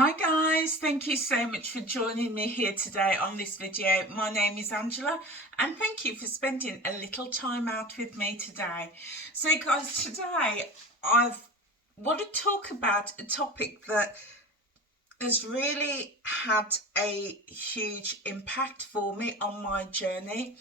Hi guys, thank you so much for joining me here today on this video. My name is Angela and thank you for spending a little time out with me today. So guys, today I want to talk about a topic that has really had a huge impact for me on my journey,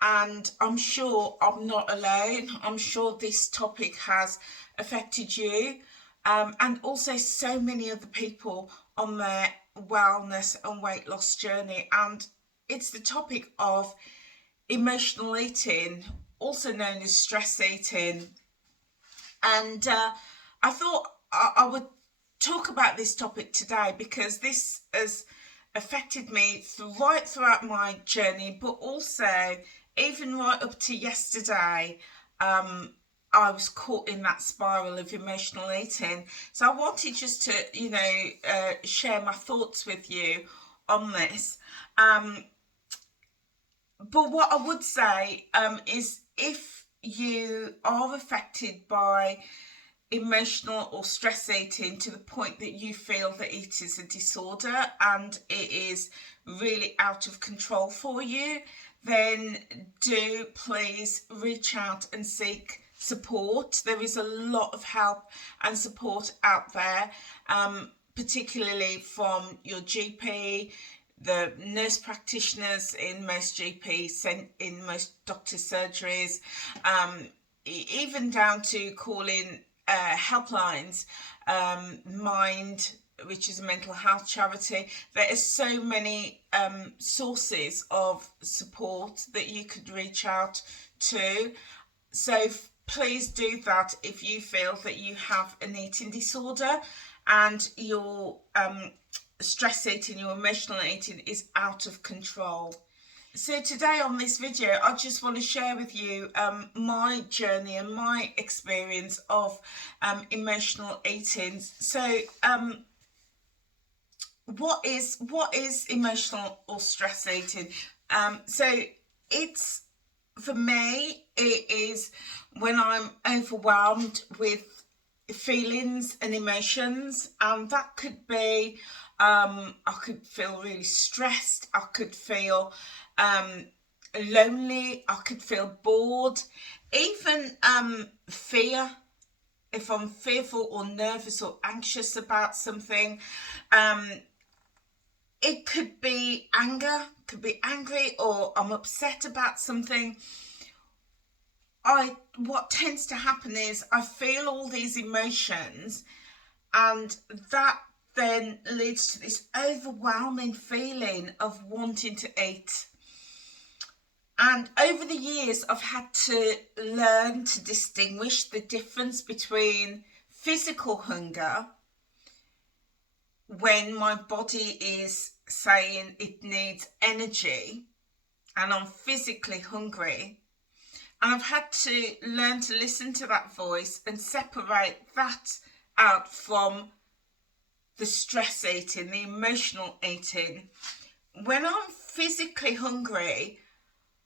and I'm sure I'm not alone. I'm sure this topic has affected you, and also so many other people on their wellness and weight loss journey. And it's the topic of emotional eating, also known as stress eating. And I thought I would talk about this topic today because this has affected me right throughout my journey, but also even right up to yesterday. I was caught in that spiral of emotional eating. So I wanted just to, share my thoughts with you on this. But what I would say is if you are affected by emotional or stress eating to the point that you feel that it is a disorder and it is really out of control for you, then do please reach out and seek support. There is a lot of help and support out there, particularly from your GP, the nurse practitioners in most GPs, in most doctors' surgeries, even down to calling helplines, Mind, which is a mental health charity. There are so many sources of support that you could reach out to. So please do that if you feel that you have an eating disorder and your stress eating, your emotional eating is out of control. So today on this video, I just want to share with you my journey and my experience of emotional eating. So what is emotional or stress eating? So it's, for me, it is when I'm overwhelmed with feelings and emotions, and that could be I could feel really stressed, I could feel lonely, I could feel bored, even fear. If I'm fearful or nervous or anxious about something, it could be anger, could be angry, or I'm upset about something. What tends to happen is I feel all these emotions, and that then leads to this overwhelming feeling of wanting to eat. And over the years, I've had to learn to distinguish the difference between physical hunger, when my body is saying it needs energy and I'm physically hungry. And I've had to learn to listen to that voice and separate that out from the stress eating, the emotional eating. When I'm physically hungry,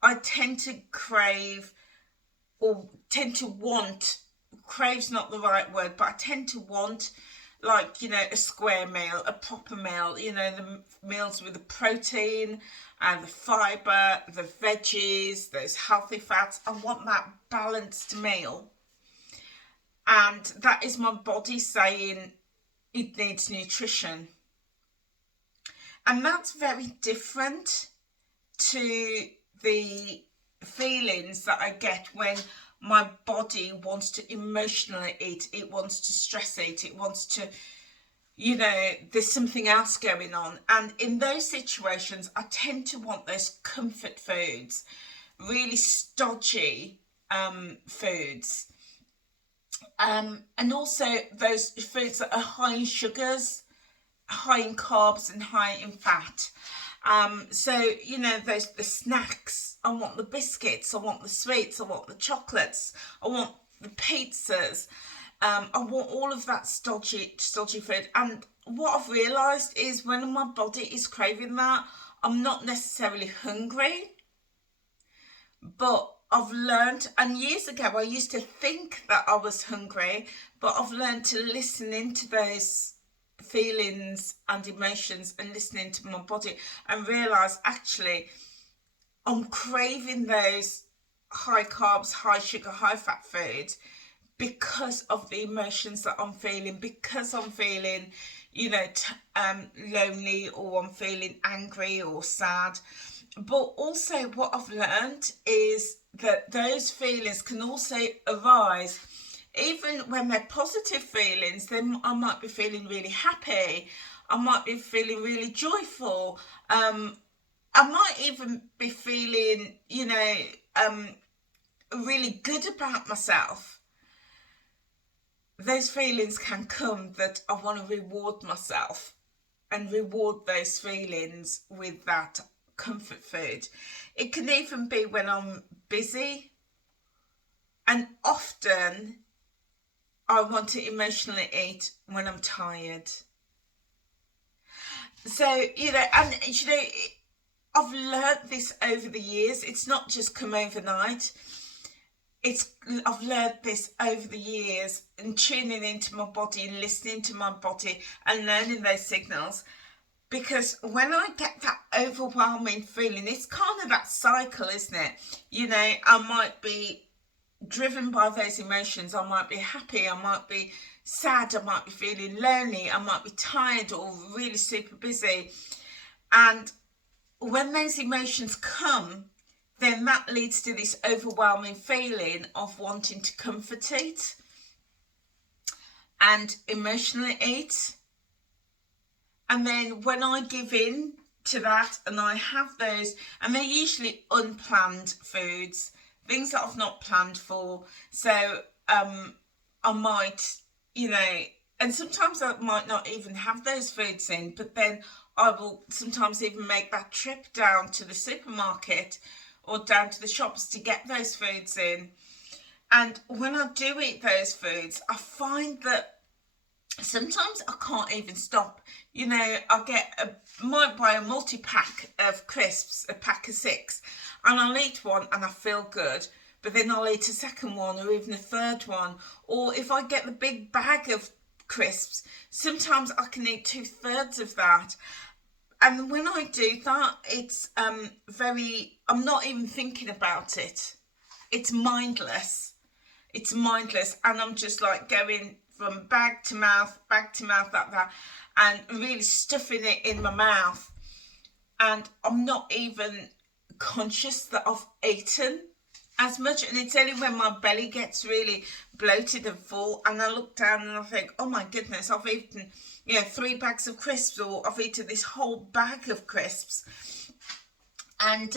I tend to crave, or tend to want, crave's not the right word, but I tend to want, like, a square meal, a proper meal, the meals with the protein and the fibre, the veggies, those healthy fats. I want that balanced meal. And that is my body saying it needs nutrition. And that's very different to the feelings that I get when my body wants to emotionally eat, it wants to stress eat, it wants to, there's something else going on. And in those situations, I tend to want those comfort foods, really stodgy foods. And also those foods that are high in sugars, high in carbs and high in fat. So, the snacks, I want the biscuits, I want the sweets, I want the chocolates, I want the pizzas, I want all of that stodgy food. And what I've realised is when my body is craving that, I'm not necessarily hungry, but I've learned, and years ago I used to think that I was hungry, but I've learned to listen into those feelings and emotions and listening to my body, and realise actually I'm craving those high carbs, high sugar, high fat foods because of the emotions that I'm feeling, because I'm feeling, you know, lonely, or I'm feeling angry or sad. But also what I've learned is that those feelings can also arise even when they're positive feelings. Then I might be feeling really happy, I might be feeling really joyful, I might even be feeling, you know, really good about myself. Those feelings can come that I want to reward myself and reward those feelings with that comfort food. It can even be when I'm busy, and often I want to emotionally eat when I'm tired. So, you know, and you know, I've learnt this over the years. It's not just come overnight. I've learned this over the years, and tuning into my body and listening to my body and learning those signals. Because when I get that overwhelming feeling, it's kind of that cycle, isn't it? You know, I might be driven by those emotions. I might be happy, I might be sad, I might be feeling lonely, I might be tired or really super busy. And when those emotions come, then that leads to this overwhelming feeling of wanting to comfort it and emotionally eat. And then when I give in to that and I have those, and they're usually unplanned foods, things that I've not planned for. So I might, you know, and sometimes I might not even have those foods in, but then I will sometimes even make that trip down to the supermarket or down to the shops to get those foods in. And when I do eat those foods, I find that sometimes I can't even stop. You know, might buy a multi-pack of crisps, a pack of 6, and I'll eat one and I feel good, but then I'll eat a second one or even a third one. Or if I get the big bag of crisps, sometimes I can eat 2/3 of that. And when I do that, it's I'm not even thinking about it. It's mindless. It's mindless. And I'm just like going from bag to mouth, like that, and really stuffing it in my mouth. And I'm not even conscious that I've eaten as much. And it's only when my belly gets really bloated and full and I look down and I think, oh my goodness, I've eaten, you know, 3 bags of crisps, or I've eaten this whole bag of crisps. And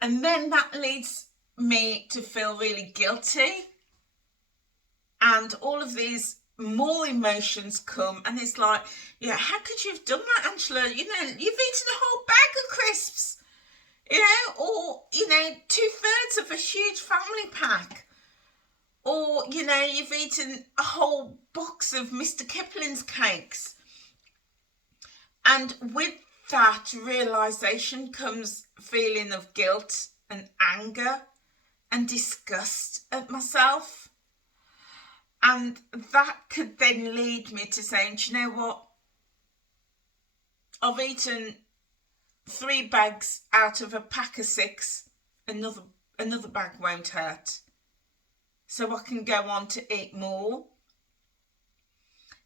then that leads me to feel really guilty. And all of these more emotions come, and it's like, yeah, how could you have done that, Angela? You know, you've eaten a whole bag of crisps, you know, or, you know, 2/3 of a huge family pack. Or, you know, you've eaten a whole box of Mr. Kipling's cakes. And with that realisation comes a feeling of guilt and anger and disgust at myself. And that could then lead me to saying, do you know what? I've eaten 3 bags out of a pack of 6. Another bag won't hurt. So I can go on to eat more.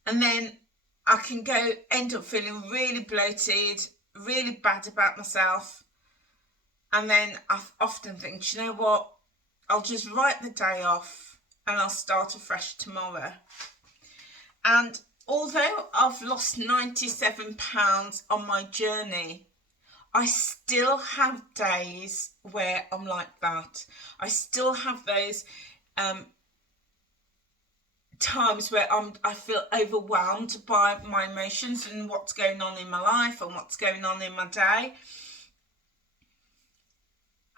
And then I can end up feeling really bloated, really bad about myself. And then I often think, do you know what? I'll just write the day off and I'll start afresh tomorrow. And although I've lost 97 pounds on my journey, I still have days where I'm like that. I still have those times where I feel overwhelmed by my emotions and what's going on in my life and what's going on in my day.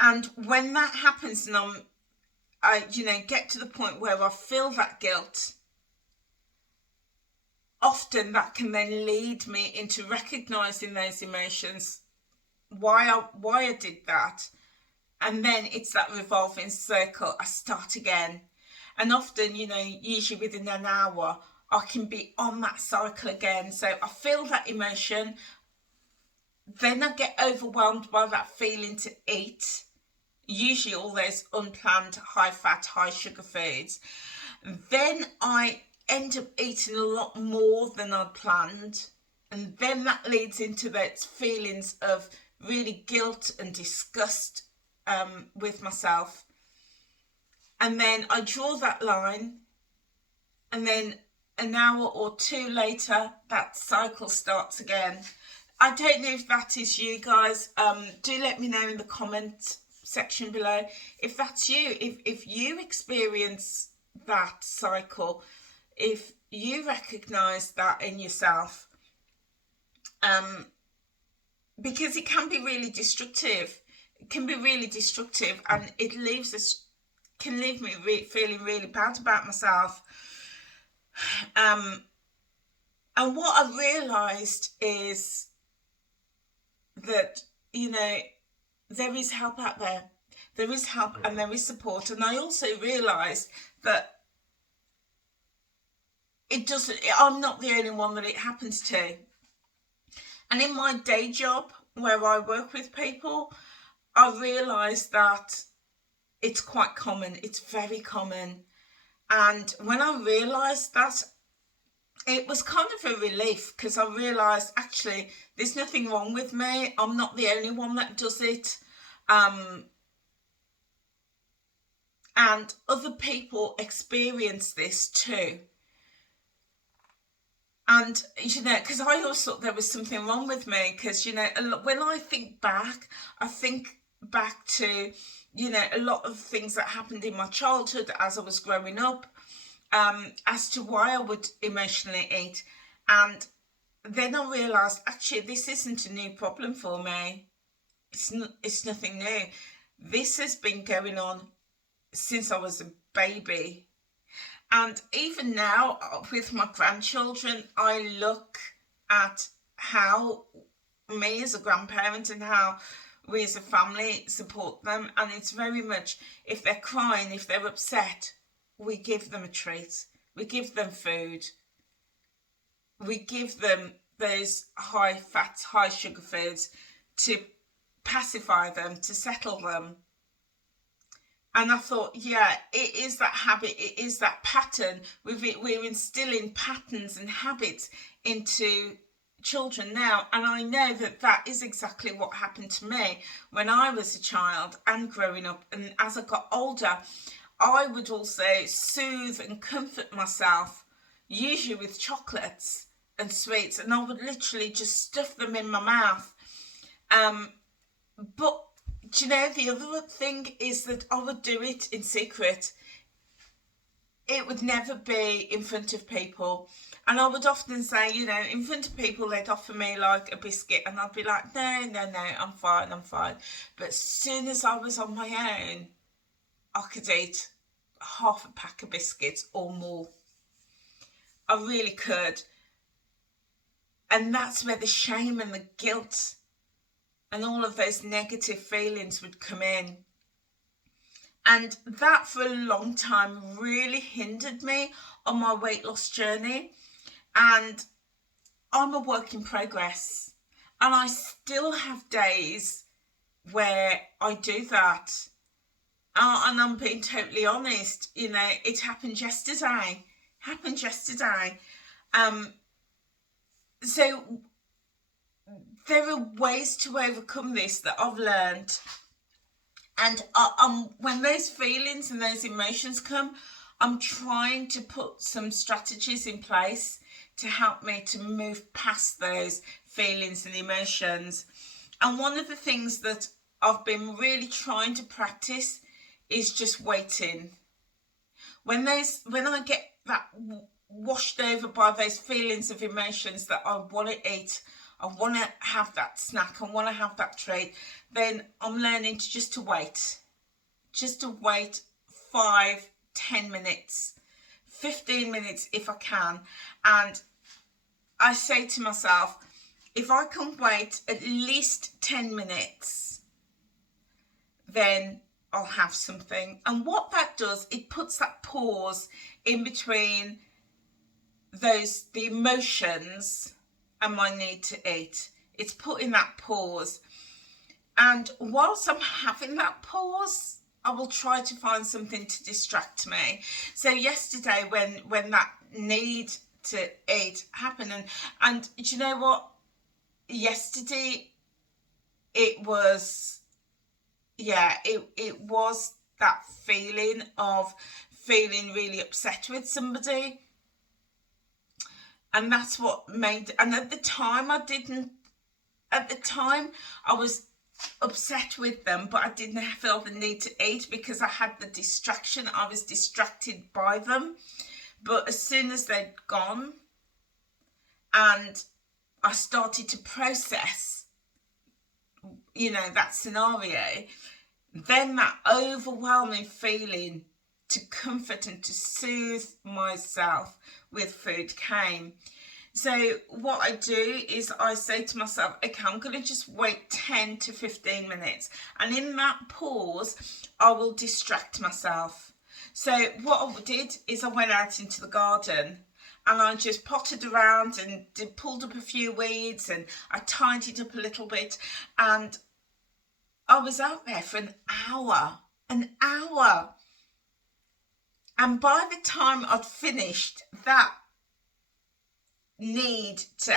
And when that happens and I get to the point where I feel that guilt, often that can then lead me into recognizing those emotions, why I did that. And then it's that revolving circle. I start again. And often, usually within an hour, I can be on that cycle again. So I feel that emotion, then I get overwhelmed by that feeling to eat, usually all those unplanned high fat, high sugar foods. Then I end up eating a lot more than I'd planned. And then that leads into those feelings of really guilt and disgust with myself. And then I draw that line, and then an hour or two later, that cycle starts again. I don't know if that is you guys. Do let me know in the comment section below if that's you, if you experience that cycle, if you recognize that in yourself, because it can be really destructive. It can be really destructive, and it can leave me feeling really bad about myself. And what I realized is that, you know, there is help out there. There is help and there is support. And I also realized that I'm not the only one that it happens to. And in my day job, where I work with people, I realized that it's quite common. It's very common. And when I realised that, it was kind of a relief, because I realised actually there's nothing wrong with me. I'm not the only one that does it. And other people experience this too. And, you know, because I always thought there was something wrong with me, because, you know, when I think back to, you know, a lot of things that happened in my childhood as I was growing up, as to why I would emotionally eat. And then I realised, actually, this isn't a new problem for me. It's nothing new. This has been going on since I was a baby. And even now, with my grandchildren, I look at how me as a grandparent and how we as a family support them. And it's very much, if they're crying, if they're upset, we give them a treat. We give them food. We give them those high fat, high sugar foods to pacify them, to settle them. And I thought, yeah, it is that habit, it is that pattern. We're instilling patterns and habits into children now. And I know that that is exactly what happened to me when I was a child and growing up. And as I got older, I would also soothe and comfort myself, usually with chocolates and sweets. And I would literally just stuff them in my mouth. But do you know, the other thing is that I would do it in secret. It would never be in front of people. And I would often say, you know, in front of people, they'd offer me like a biscuit and I'd be like, no, I'm fine. But as soon as I was on my own, I could eat half a pack of biscuits or more. I really could. And that's where the shame and the guilt and all of those negative feelings would come in. And that for a long time really hindered me on my weight loss journey. And I'm a work in progress. And I still have days where I do that. And I'm being totally honest, you know, it happened yesterday. So there are ways to overcome this that I've learned. And when those feelings and those emotions come, I'm trying to put some strategies in place to help me to move past those feelings and emotions. And one of the things that I've been really trying to practice is just waiting. When I get that washed over by those feelings of emotions that I want to eat, I want to have that snack, I want to have that treat, then I'm learning to wait. Just to wait 5, 10 minutes, 15 minutes if I can. And I say to myself, if I can wait at least 10 minutes, then I'll have something. And what that does, it puts that pause in between the emotions and my need to eat. It's putting that pause. And whilst I'm having that pause, I will try to find something to distract me. So yesterday when that need to eat happened, and do you know what? Yesterday it was, it was that feeling of feeling really upset with somebody. And that's what made, and at the time I was upset with them, but I didn't feel the need to eat because I had the distraction. I was distracted by them. But as soon as they'd gone and I started to process, that scenario, then that overwhelming feeling to comfort and to soothe myself with food came. So what I do is I say to myself, okay, I'm going to just wait 10 to 15 minutes. And in that pause, I will distract myself. So what I did is I went out into the garden and I just potted around and pulled up a few weeds and I tidied up a little bit. And I was out there for an hour. And by the time I'd finished, that need to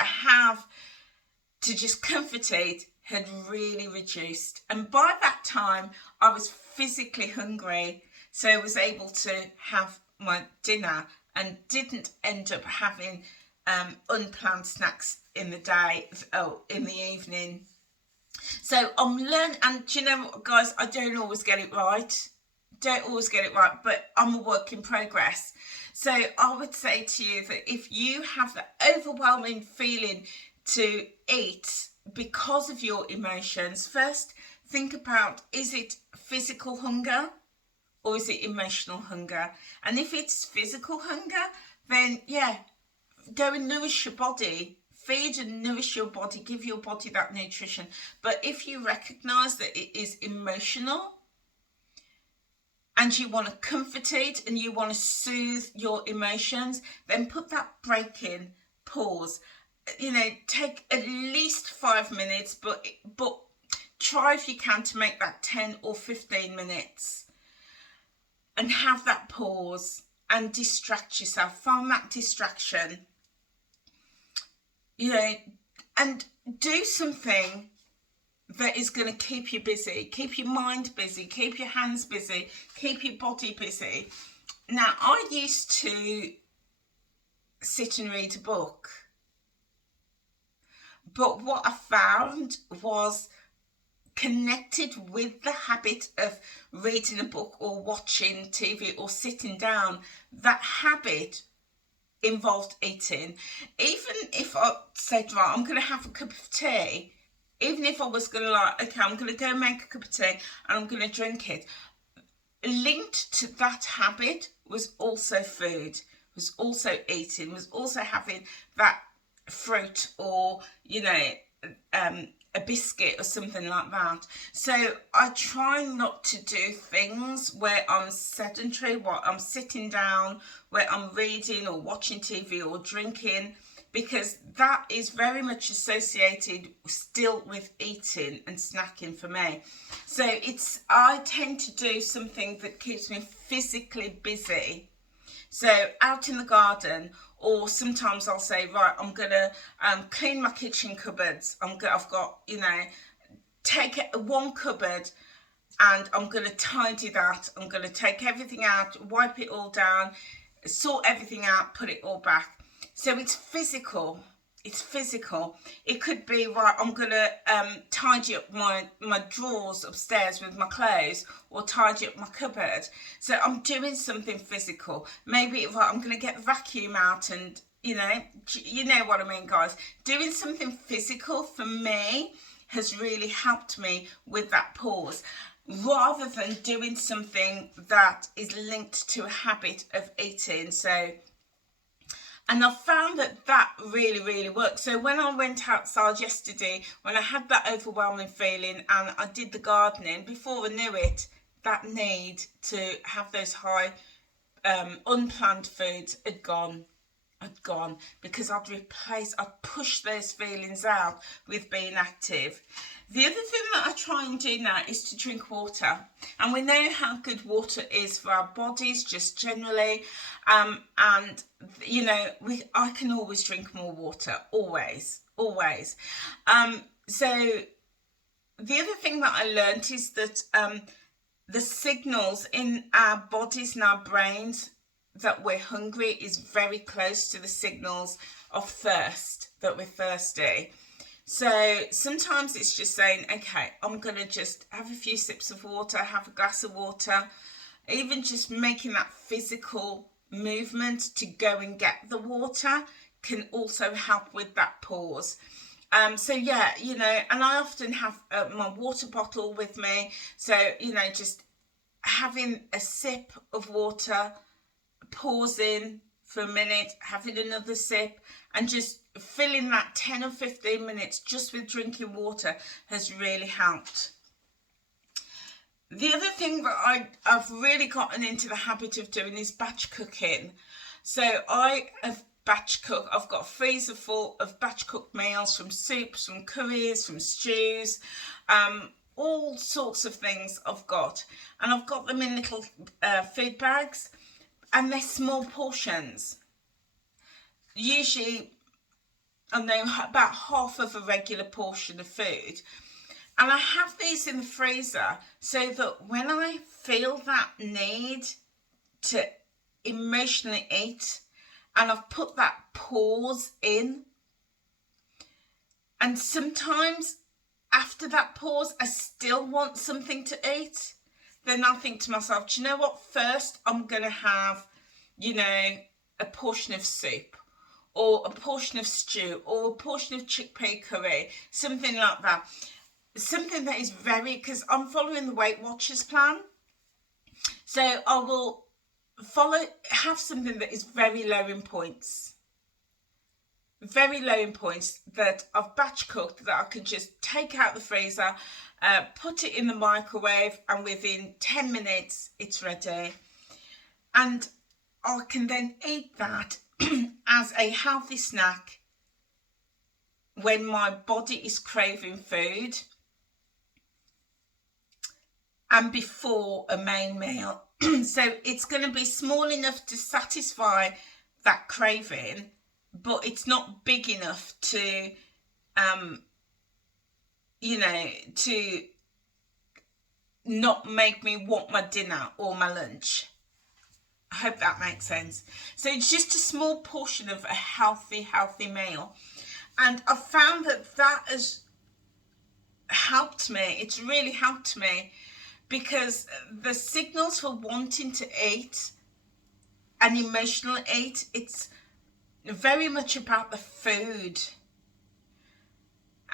just comfort it had really reduced. And by that time, I was physically hungry. So I was able to have my dinner and didn't end up having unplanned snacks in the evening. So I'm learning, and do you know what, guys, I don't always get it right. But I'm a work in progress. So I would say to you that if you have the overwhelming feeling to eat because of your emotions, first think about, is it physical hunger or is it emotional hunger? And if it's physical hunger, then go and nourish your body. Feed and nourish your body, give your body that nutrition. But if you recognize that it is emotional and you want to comfort it and you want to soothe your emotions, then put that break in, pause. Take at least 5 minutes, but try if you can to make that 10 or 15 minutes. And have that pause and distract yourself. Find that distraction. And do something that is going to keep you busy, keep your mind busy, keep your hands busy, keep your body busy. Now, I used to sit and read a book, but what I found was connected with the habit of reading a book or watching TV or sitting down, that habit involved eating. Even if I said, right, I'm going to have a cup of tea, even if I was going to okay, I'm going to go make a cup of tea and I'm going to drink it, linked to that habit was also food, was also eating, was also having that fruit or, a biscuit or something like that. So I try not to do things where I'm sedentary, where I'm sitting down, where I'm reading or watching TV or drinking, because that is very much associated still with eating and snacking for me. So I tend to do something that keeps me physically busy. So out in the garden, or sometimes I'll say, right, I'm going to clean my kitchen cupboards. I've got, take one cupboard and I'm going to tidy that. I'm going to take everything out, wipe it all down, sort everything out, put it all back. So it's physical. It's physical. It could be, right, I'm going to tidy up my drawers upstairs with my clothes, or tidy up my cupboard. So I'm doing something physical. Maybe, right, I'm going to get the vacuum out and, you know what I mean, guys. Doing something physical for me has really helped me with that pause, rather than doing something that is linked to a habit of eating. And I found that really, really works. So when I went outside yesterday, when I had that overwhelming feeling and I did the gardening, before I knew it, that need to have those high unplanned foods had gone. had gone, because I'd push those feelings out with being active. The other thing that I try and do now is to drink water. And we know how good water is for our bodies, just generally. And, you know, I can always drink more water, always. So the other thing that I learned is that the signals in our bodies and our brains that we're hungry is very close to the signals of thirst, that we're thirsty. So sometimes it's just saying, okay, I'm going to just have a few sips of water, have a glass of water, even just making that physical movement to go and get the water can also help with that pause. So yeah, you know, and I often have my water bottle with me. So, you know, just having a sip of water, pausing for a minute, having another sip, and just filling that 10 or 15 minutes just with drinking water has really helped. The other thing that I've really gotten into the habit of doing is batch cooking. So I have batch cook. I've got a freezer full of batch cooked meals, from soups, from curries, from stews, all sorts of things I've got. And I've got them in little food bags, and they're small portions. Usually, I know about half of a regular portion of food. And I have these in the freezer so that when I feel that need to emotionally eat, and I've put that pause in, and sometimes after that pause I still want something to eat, then I think to myself, do you know what, first I'm going to have, you know, a portion of soup, or a portion of stew, or a portion of chickpea curry, something like that. Something that is very, because I'm following the Weight Watchers plan, so I will have something that is very low in points, that I've batch cooked, that I can just take out the freezer, put it in the microwave, and within 10 minutes it's ready, and I can then eat that as a healthy snack when my body is craving food, and before a main meal. So it's going to be small enough to satisfy that craving, but it's not big enough to, you know, to not make me want my dinner or my lunch. I hope that makes sense. So it's just a small portion of a healthy meal. And I've found that has helped me. It's really helped me, because the signals for wanting to eat and emotional eat, it's very much about the food.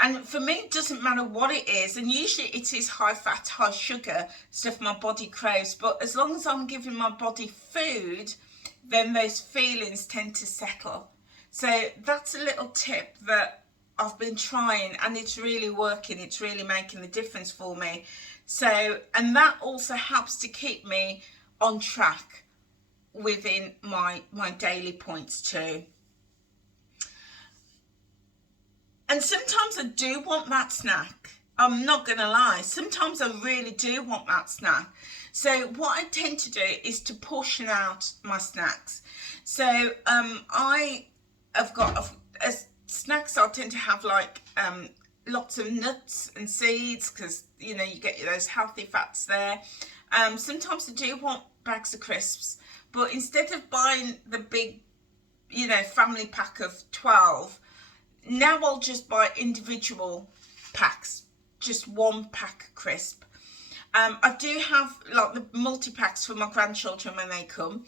And for me, it doesn't matter what it is, and usually it is high fat, high sugar stuff my body craves, but as long as I'm giving my body food, then those feelings tend to settle. So that's a little tip that I've been trying, and it's really working. It's really making the difference for me. So, and that also helps to keep me on track within my daily points too. And sometimes I do want that snack. I'm not going to lie. Sometimes I really do want that snack. So what I tend to do is to portion out my snacks. So I have got snacks. I tend to have like lots of nuts and seeds, because you know you get those healthy fats there. Sometimes I do want bags of crisps, but instead of buying the big, you know, family pack of 12, now I'll just buy individual packs, just one pack crisp. I do have like the multi-packs for my grandchildren when they come,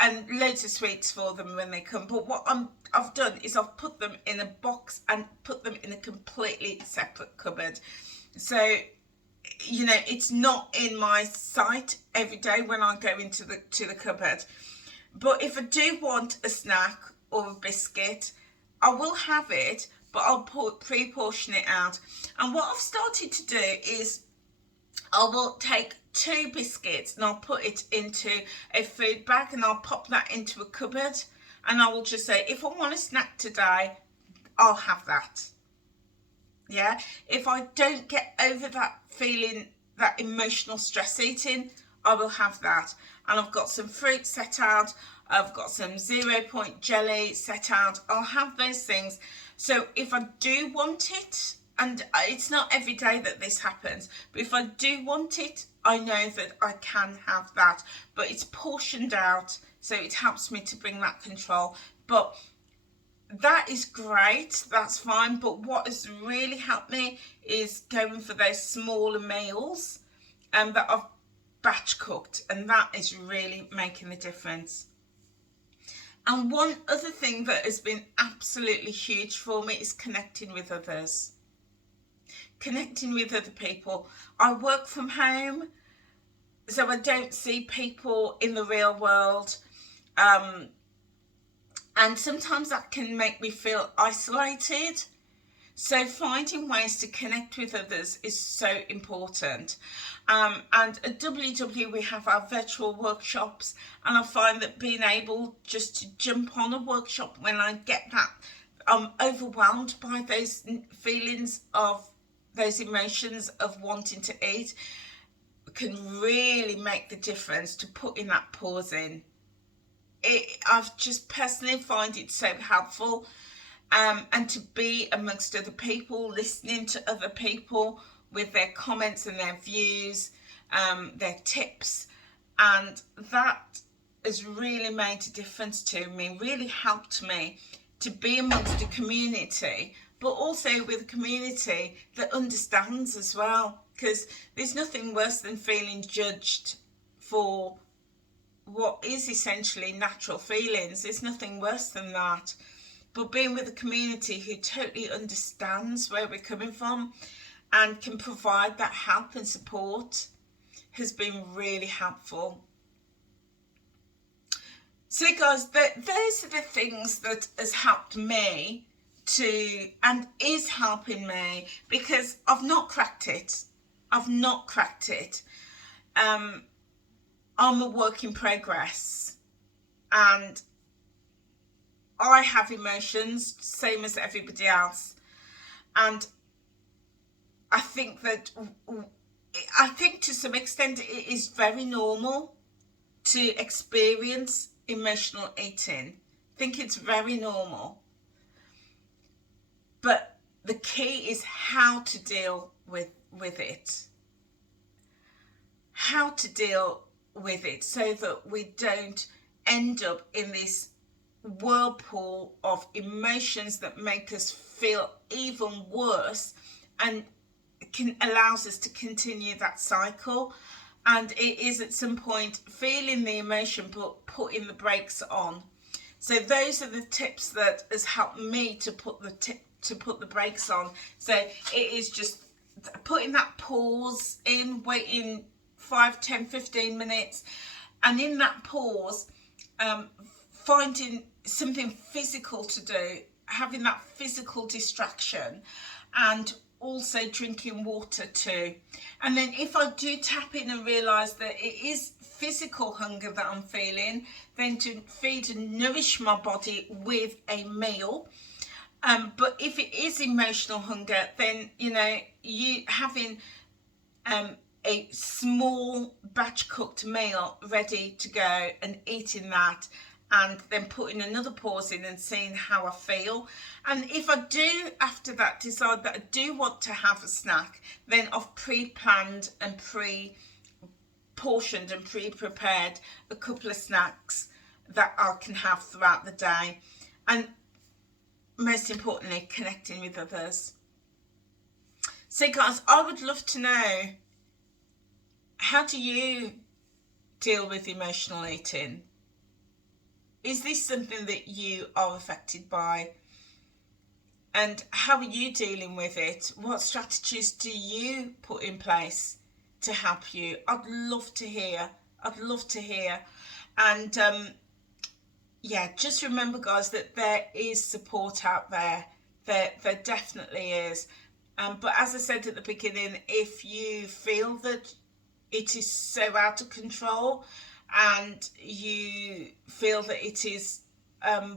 and loads of sweets for them when they come. But what I've done is I've put them in a box and put them in a completely separate cupboard. So, you know, it's not in my sight every day when I go into the cupboard. But if I do want a snack or a biscuit, I will have it, but I'll pre-portion it out. And what I've started to do is I will take 2 biscuits and I'll put it into a food bag, and I'll pop that into a cupboard, and I will just say, if I want a snack today, I'll have that. Yeah, if I don't get over that feeling, that emotional stress eating, I will have that. And I've got some fruit set out, I've got some 0 point jelly set out, I'll have those things. So if I do want it, and it's not every day that this happens, but if I do want it, I know that I can have that. But it's portioned out, so it helps me to bring that control. But that is great, that's fine. But what has really helped me is going for those smaller meals that I've batch cooked, and that is really making the difference. And one other thing that has been absolutely huge for me is connecting with others. Connecting with other people. I work from home, so I don't see people in the real world. And sometimes that can make me feel isolated. So finding ways to connect with others is so important. And at WW we have our virtual workshops, and I find that being able just to jump on a workshop when I get that overwhelmed by those feelings of those emotions of wanting to eat can really make the difference to putting that pause in. I've just personally find it so helpful, and to be amongst other people, listening to other people with their comments and their views, their tips, and that has really made a difference to me, really helped me to be amongst a community, but also with a community that understands as well, because there's nothing worse than feeling judged for what is essentially natural feelings. There's nothing worse than that. But being with a community who totally understands where we're coming from and can provide that help and support has been really helpful. So guys, those are the things that has helped me to, and is helping me, because I've not cracked it. I'm a work in progress, and I have emotions, same as everybody else. And I think to some extent it is very normal to experience emotional eating. I think it's very normal. But the key is how to deal with it. How to deal with it so that we don't end up in this whirlpool of emotions that make us feel even worse, and allows us to continue that cycle. And it is at some point feeling the emotion but putting the brakes on. So those are the tips that has helped me to put the brakes on. So it is just putting that pause in, waiting 5, 10, 15 minutes, and in that pause finding something physical to do, having that physical distraction, and also drinking water too. And then if I do tap in and realise that it is physical hunger that I'm feeling, then to feed and nourish my body with a meal. But if it is emotional hunger, then you having a small batch cooked meal ready to go and eating that, and then putting another pause in and seeing how I feel. And if I do after that decide that I do want to have a snack, then I've pre-planned and pre-portioned and pre-prepared a couple of snacks that I can have throughout the day. And most importantly, connecting with others. So guys, I would love to know, how do you deal with emotional eating? Is this something that you are affected by? And how are you dealing with it? What strategies do you put in place to help you? I'd love to hear. And yeah, just remember guys that there is support out there. There definitely is. But as I said at the beginning, if you feel that it is so out of control and you feel that it is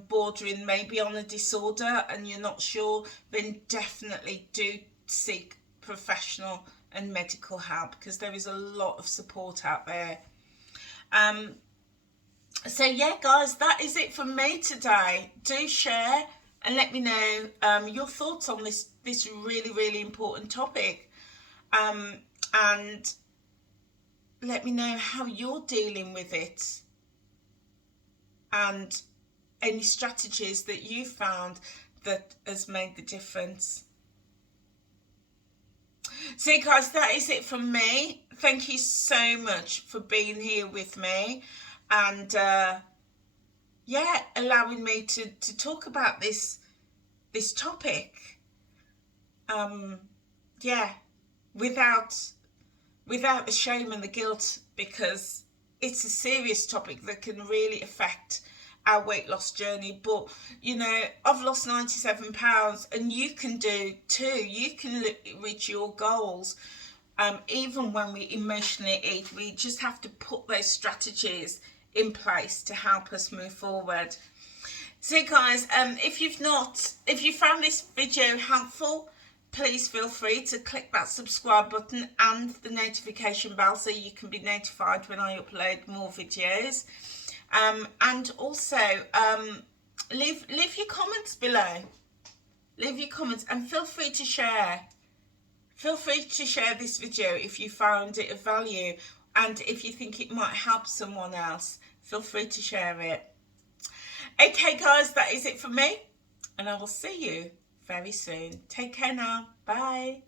bordering maybe on a disorder and you're not sure, then definitely do seek professional and medical help, because there is a lot of support out there. So yeah, guys, that is it from me today. Do share and let me know your thoughts on this really, really important topic, and let me know how you're dealing with it and any strategies that you found that has made the difference. So guys, that is it from me. Thank you so much for being here with me, and yeah, allowing me to talk about this topic, yeah, without the shame and the guilt, because it's a serious topic that can really affect our weight loss journey. But you know, I've lost 97 pounds and you can do too. You can reach your goals, even when we emotionally eat. We just have to put those strategies in place to help us move forward. So guys, if you found this video helpful, please feel free to click that subscribe button and the notification bell so you can be notified when I upload more videos. And also leave your comments below. Leave your comments and feel free to share. Feel free to share this video if you found it of value, and if you think it might help someone else, feel free to share it. Okay guys, that is it from me, and I will see you very soon. Take care now. Bye.